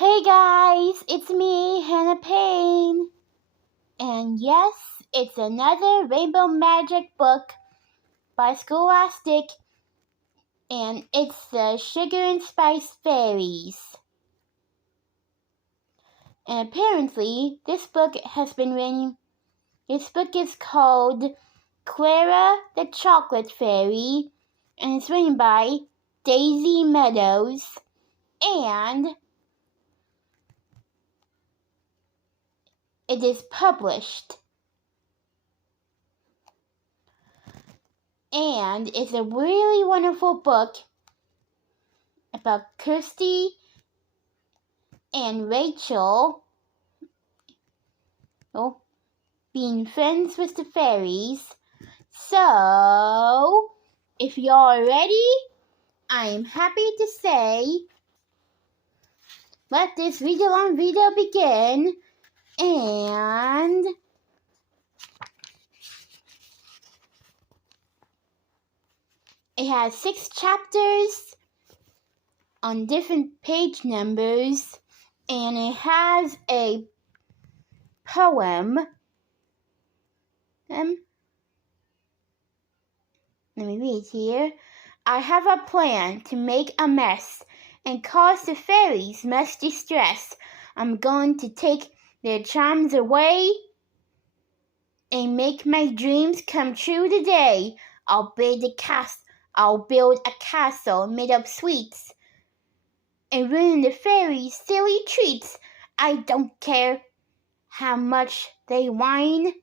Hey guys, it's me, Hannah Payne. And yes, it's another Rainbow Magic book by Scholastic, and it's the Sugar and Spice Fairies. And apparently, this book is called Clara the Chocolate Fairy, and it's written by Daisy Meadows, and it is published. And it's a really wonderful book about Kirsty and Rachel being friends with the fairies. So, if y'all are ready, I'm happy to say, let this read-along video begin. And it has 6 chapters on different page numbers, and it has a poem. Let me read here. I have a plan to make a mess and cause the fairies much distress. I'm going to take their charms away and make my dreams come true today. I'll build a castle made of sweets and ruin the fairies' silly treats. I don't care how much they whine.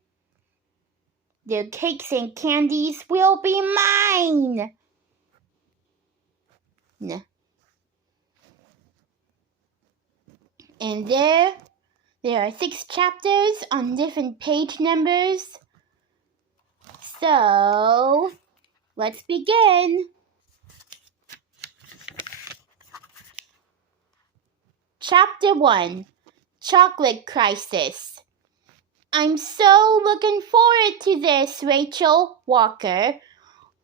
Their cakes and candies will be mine. No. And there are 6 chapters on different page numbers. So, let's begin. Chapter 1, Chocolate Crisis. I'm so looking forward to this, Rachel Walker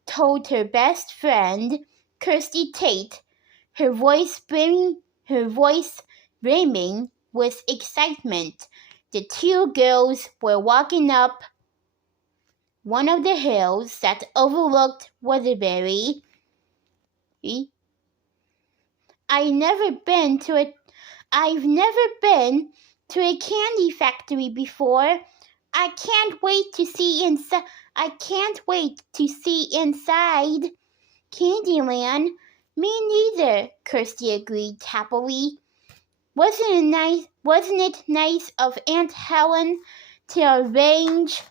told her best friend, Kirsty Tate, her voice brimming with excitement. The 2 girls were walking up one of the hills that overlooked Weatherbury. I've never been to a candy factory before. I can't wait to see inside Candyland. Me neither, Kirsty agreed happily. Wasn't it nice of Aunt Helen to arrange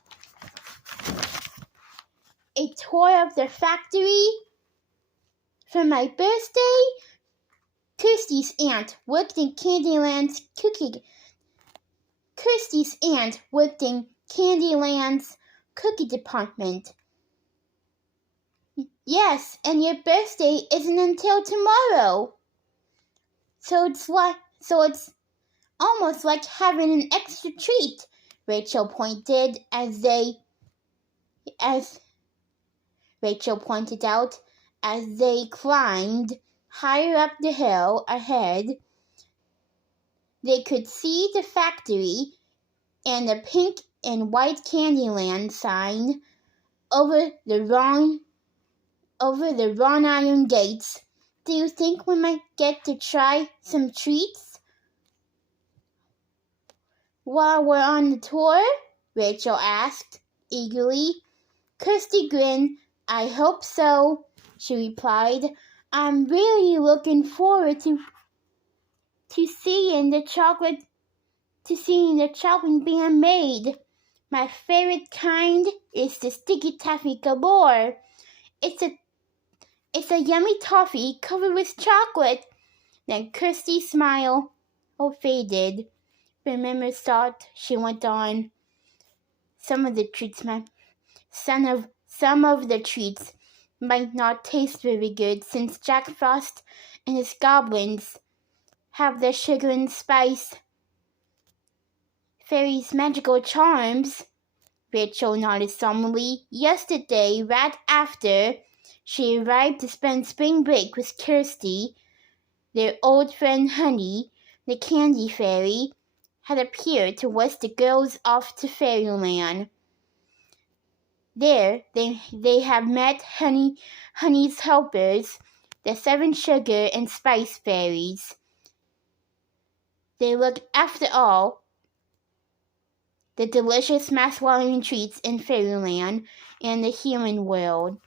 a tour of the factory for my birthday? Kirsty's aunt worked in Candyland's cookie department. Yes, and your birthday isn't until tomorrow. So it's almost like having an extra treat, Rachel pointed out as they climbed higher up the hill ahead. They could see the factory and the pink and white Candyland sign over the wrought iron gates. Do you think we might get to try some treats while we're on the tour? Rachel asked eagerly. Kirsty grinned. I hope so, she replied. I'm really looking forward to seeing the chocolate being made. My favorite kind is the sticky taffy galore. It's a yummy toffee covered with chocolate. Then Kirsty's smile faded. Remember, thought, she went on. Some of the treats might not taste very good, since Jack Frost and his goblins have the sugar and spice fairy's magical charms. Rachel nodded solemnly. Yesterday, right after she arrived to spend spring break with Kirsty, their old friend Honey the Candy Fairy, had appeared to whisk the girls off to Fairyland. There they had met Honey's helpers, the 7 sugar and spice fairies. They looked after all the delicious mouth-watering treats in Fairyland and the human world.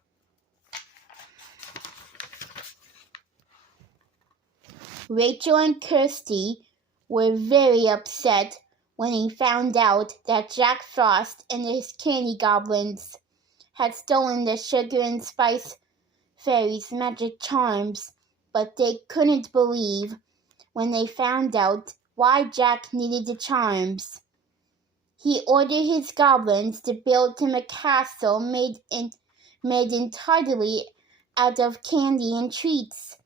Rachel and Kirsty were very upset when they found out that Jack Frost and his candy goblins had stolen the sugar and spice fairy's magic charms, but they couldn't believe when they found out why Jack needed the charms. He ordered his goblins to build him a castle made entirely out of candy and treats.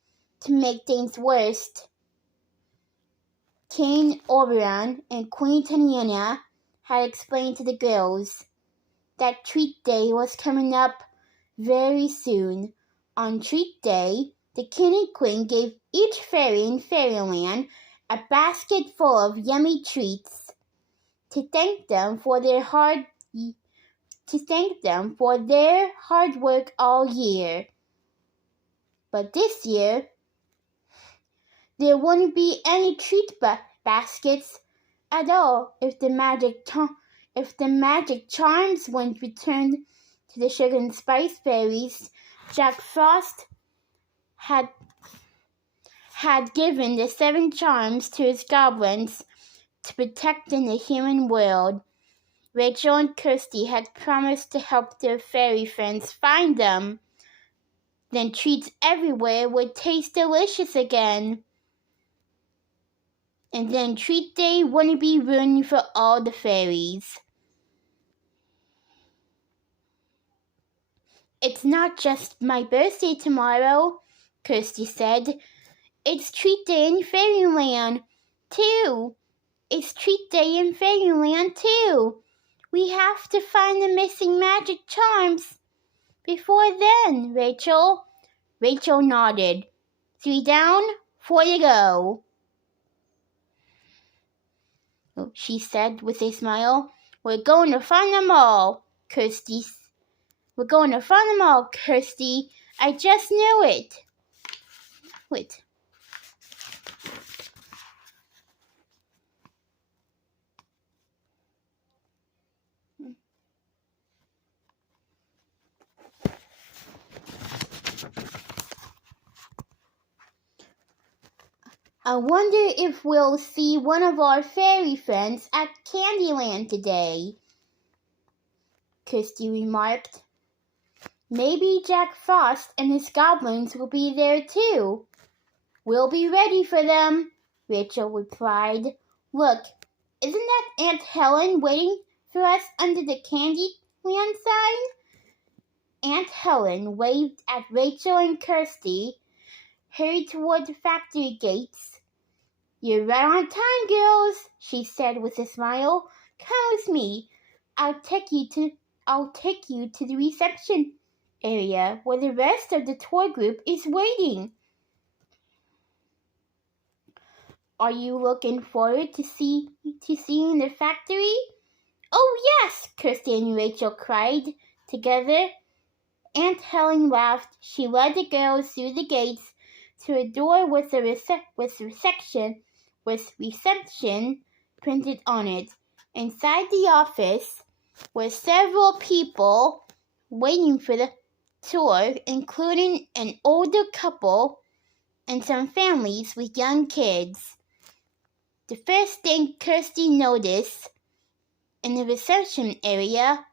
To make things worse, King Oberon and Queen Taniana had explained to the girls that Treat Day was coming up very soon. On Treat Day, the King and Queen gave each fairy in Fairyland a basket full of yummy treats to thank them for their hard work all year. But this year, there wouldn't be any treat baskets at all if the magic charms weren't returned to the sugar and spice fairies. Jack Frost had given the 7 charms to his goblins to protect in the human world. Rachel and Kirsty had promised to help their fairy friends find them. Then treats everywhere would taste delicious again. And then Treat Day wouldn't be ruined for all the fairies. It's not just my birthday tomorrow, Kirsty said. It's Treat Day in Fairyland, too. It's Treat Day in Fairyland, too. We have to find the missing magic charms. Before then, Rachel. Rachel nodded. 3 down, 4 to go, she said with a smile. We're going to find them all, Kirsty. We're going to find them all, Kirsty. I just knew it. Wait. I wonder if we'll see one of our fairy friends at Candyland today, Kirsty remarked. Maybe Jack Frost and his goblins will be there too. We'll be ready for them, Rachel replied. Look, isn't that Aunt Helen waiting for us under the Candyland sign? Aunt Helen waved at Rachel and Kirsty, hurried toward the factory gates. You're right on time, girls, she said with a smile. Come with me. I'll take you to the reception area where the rest of the tour group is waiting. Are you looking forward to seeing the factory? Oh yes, Kirsty and Rachel cried together. Aunt Helen laughed. She led the girls through the gates to a door with reception printed on it. Inside the office were several people waiting for the tour, including an older couple and some families with young kids. The first thing Kirsty noticed in the reception area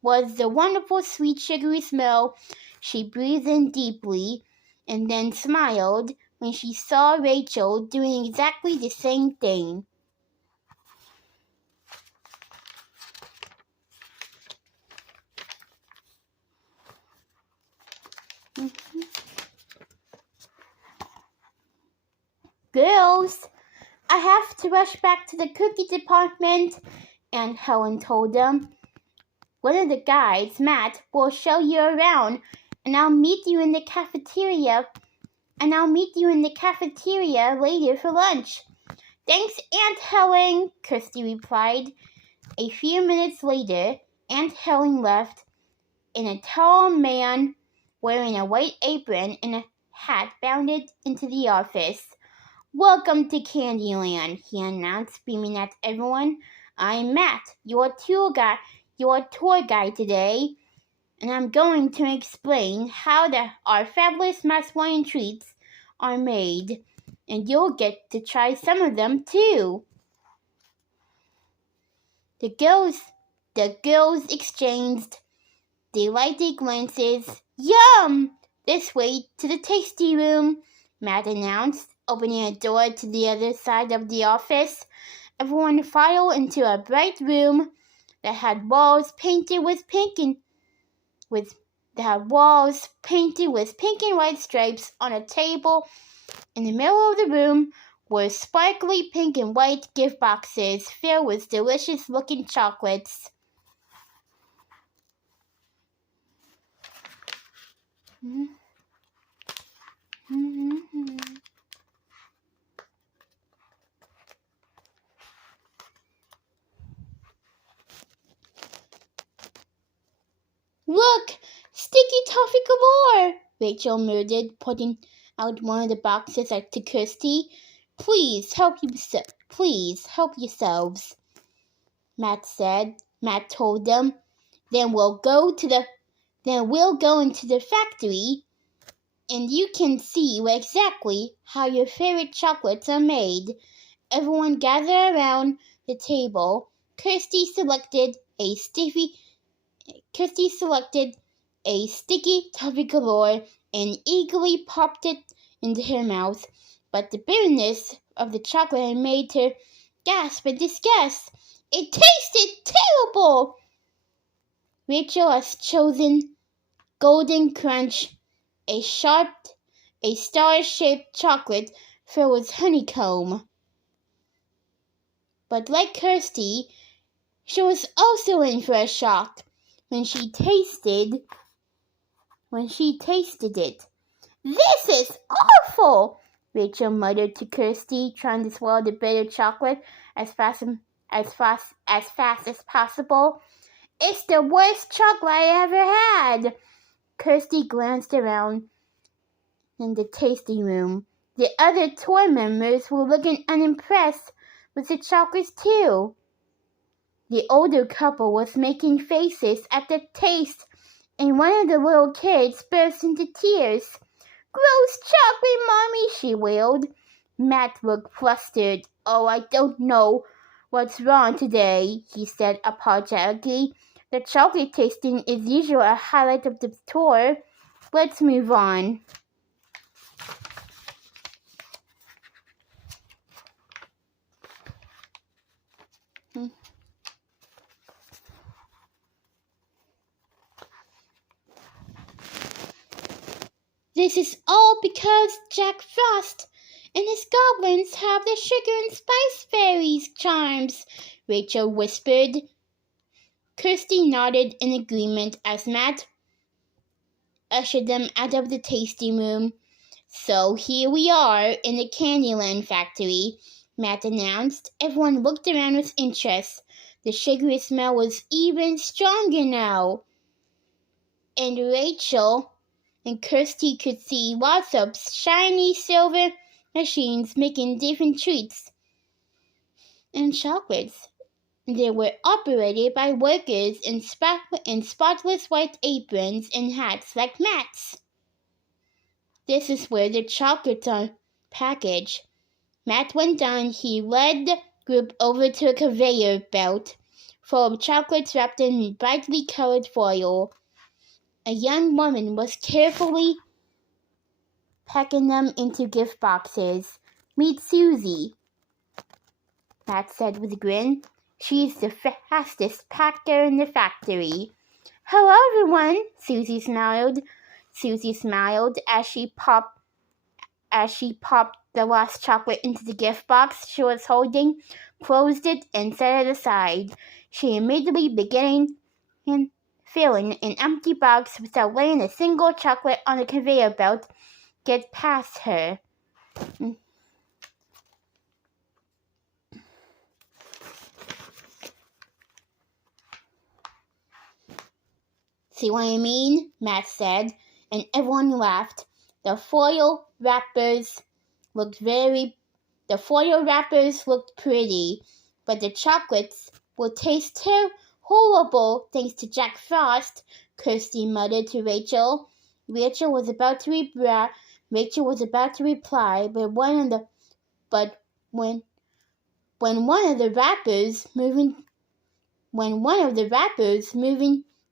was the wonderful sweet sugary smell. She breathed in deeply and then smiled when she saw Rachel doing exactly the same thing. Girls, I have to rush back to the cookie department, Aunt Helen told them. One of the guides, Matt, will show you around, and I'll meet you in the cafeteria later for lunch. Thanks, Aunt Helen, Kirsty replied. A few minutes later, Aunt Helen left, and a tall man wearing a white apron and a hat bounded into the office. Welcome to Candyland, he announced, beaming at everyone. I'm Matt, your tour guide today, and I'm going to explain how our fabulous Macedonian treats are made, and you'll get to try some of them too. The girls exchanged delighted glances. Yum! This way to the tasty room, Matt announced, opening a door to the other side of the office. Everyone filed into a bright room that had walls painted with pink and white stripes. On a table in the middle of the room were sparkly pink and white gift boxes filled with delicious-looking chocolates. Look! Sticky toffee galore! Rachel murmured, putting out one of the boxes to Kirsty. Please help yourselves, Matt said. Matt told them. Then we'll go into the factory, and you can see exactly how your favorite chocolates are made. Everyone gathered around the table. Kirsty selected a sticky toffee galore and eagerly popped it into her mouth. But the bitterness of the chocolate had made her gasp in disgust. It tasted terrible! Rachel has chosen Golden Crunch, a star-shaped chocolate filled with honeycomb. But like Kirsty, she was also in for a shock when she tasted it. This is awful! Rachel muttered to Kirsty, trying to swallow the bitter chocolate as fast as possible. It's the worst chocolate I ever had! Kirsty glanced around in the tasting room. The other tour members were looking unimpressed with the chocolates too. The older couple was making faces at the taste, and one of the little kids burst into tears. Gross chocolate, Mommy, she wailed. Matt looked flustered. Oh, I don't know what's wrong today, he said apologetically. The chocolate tasting is usually a highlight of the tour. Let's move on. This is all because Jack Frost and his goblins have the sugar and spice fairies charms, Rachel whispered. Kirsty nodded in agreement as Matt ushered them out of the tasting room. So here we are in the Candyland factory, Matt announced. Everyone looked around with interest. The sugary smell was even stronger now. And Rachel and Kirsty could see lots of shiny silver machines making different treats and chocolates. They were operated by workers in spotless white aprons and hats like Matt's. This is where the chocolates are packaged. Matt went on. He led the group over to a conveyor belt full of chocolates wrapped in brightly colored foil. A young woman was carefully packing them into gift boxes. Meet Susie, Matt said with a grin. She's the fastest packer in the factory. Hello, everyone, Susie smiled. Susie smiled as she popped the last chocolate into the gift box she was holding, closed it, and set it aside. She immediately began filling an empty box without letting a single chocolate on the conveyor belt get past her. See what I mean? Matt said, and everyone laughed. The foil wrappers looked pretty, but the chocolates will taste horrible thanks to Jack Frost, Kirsty muttered to Rachel. Rachel was about to reply, but when one of the wrappers moving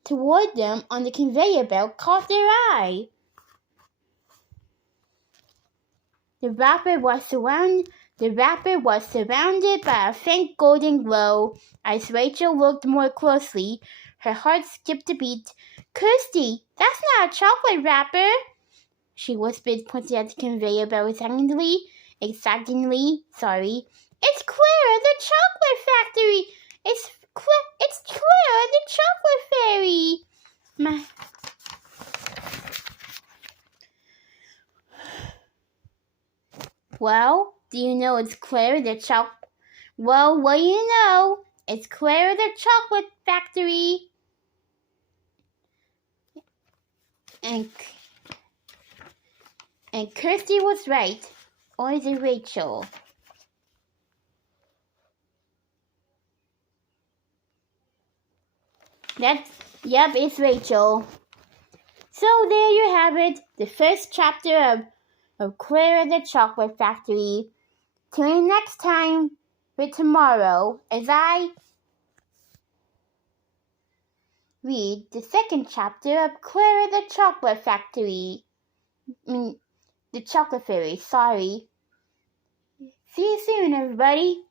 toward them on the conveyor belt caught their eye. The wrapper was surrounded by a faint golden glow. As Rachel looked more closely, her heart skipped a beat. "Kirsty, that's not a chocolate wrapper," she whispered, pointing at the conveyor belt excitedly. "It's Clara, the chocolate factory! It's Clara, the chocolate fairy!" Well, do you know it's Clara the Well, what do you know? It's Clara the chocolate factory. And Kirsty was right. Or is it Rachel? Yep, it's Rachel. So there you have it, the first chapter of Clara the Chocolate Factory. Tune in next time for tomorrow as I read the second chapter of Clara the Chocolate Factory. The Chocolate Fairy, sorry. See you soon, everybody.